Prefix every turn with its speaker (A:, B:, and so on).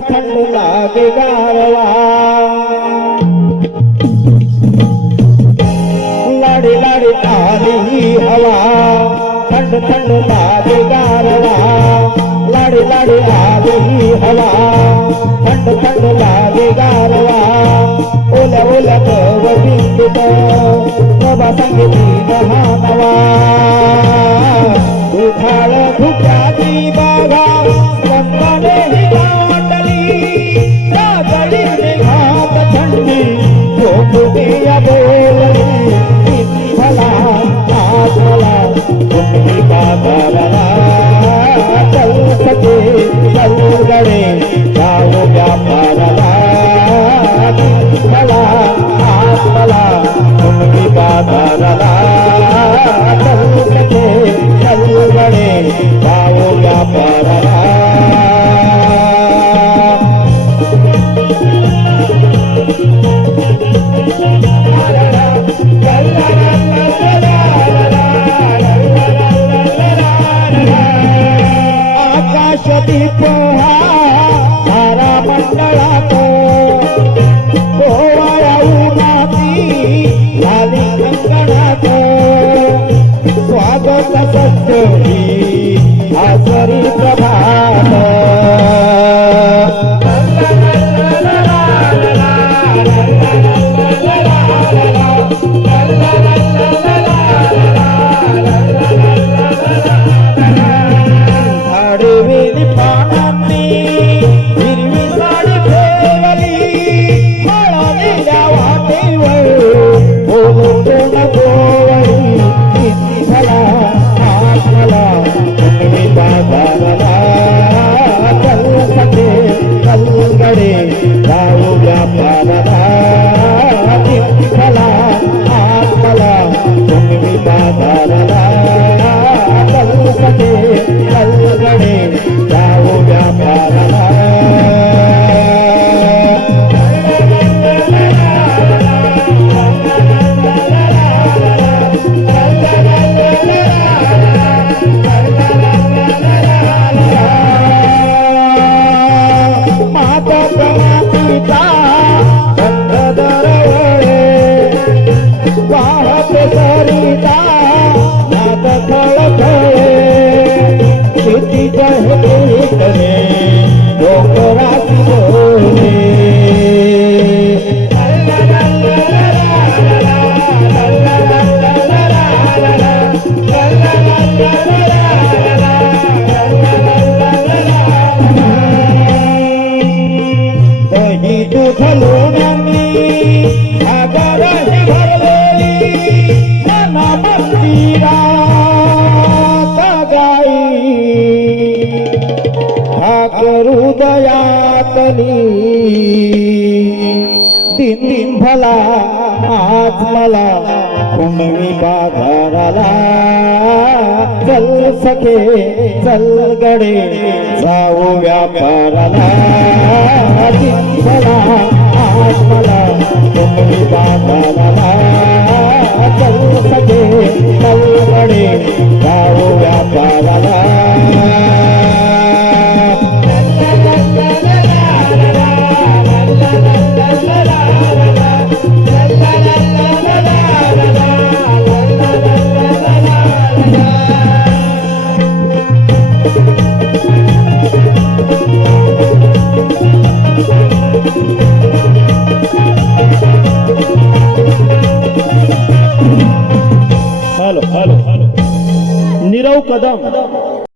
A: थंड लागे गारवा. लाडी लाडी आली हवा. थंड थंड लागे गारवा. लाडी लाडी आली हवा. थंड थंड लागे गारवा. ओल्या ओल्या कव बिंदुत नवा सांगितली नवा उठाळ धुक्याची बागा संताने nada. स्वागत सत्य ही आसरी प्रभात. Baba. वाटली दिन दिन भला आज मला कुणवी बाजाराला चल सखे चल गडे जाऊ व्यापाराला. दिन भला आज मला कुणवी बाजाराला चल सखे चल गडे जाऊ व्यापार
B: हॅलो कदम